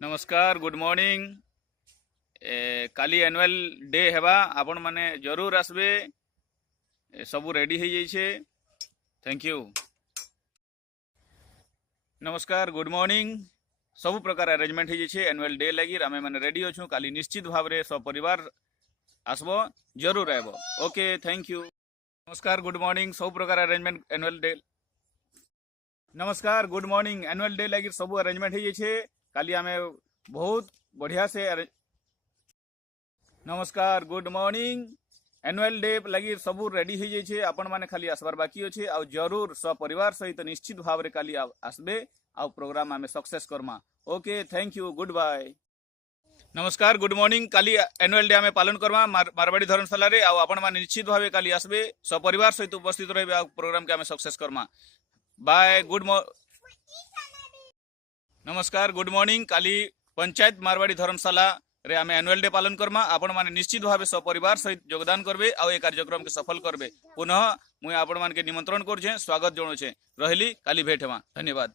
नमस्कार good morning काली annual day हेबा आपण माने जरूर आसबे सबू रेडी हो जाइए। Thank you. नमस्कार गुड मॉर्निंग सबू प्रकार अरेंजमेंट हो जाइए एनुअल डे लगी आमे माने रेडी अच्छू काली निश्चित भाव में सब परिवार आसबो जरूर आबो। Okay thank you. नमस्कार गुड मॉर्निंग सब प्रकार अरेंजमेंट एनुअल डे। नमस्कार गुड मॉर्निंग एनुअल डे लगी सब अरेंजमेंट हो जाइए काली आमे बहुत बढ़िया से नमस्कार गुड मॉर्निंग एनुअल डे लगी सब रेडी हो जाइए आपण माने खाली आसबार बाकी अच्छे आ जरूर सपरिवार सहित निश्चित भाव में काली आसबे आ प्रोग्राम आमे सक्सेस करमा। Okay thank you good bye. नमस्कार गुड मॉर्निंग काली एनुअल डे आमे पालन करमा मारवाड़ी धर्मशाला रे आ आपण माने निश्चित भाव काली आसबे सपरिवार सहित उपस्थित रहिबे आ प्रोग्राम के आमे सक्सेस करमा। बाय नमस्कार गुड मॉर्निंग काली पंचायत मारवाड़ी धर्मशाला रे आमे एनुअल डे पालन करमा आपण माने निश्चित भाव सपरिवार सहित योगदान करबे आ ए कार्यक्रम के सफल करबे। पुनः मुई आपण मान के निमंत्रण करछे स्वागत जणाउछे। रहली काली भेट हेमा। धन्यवाद।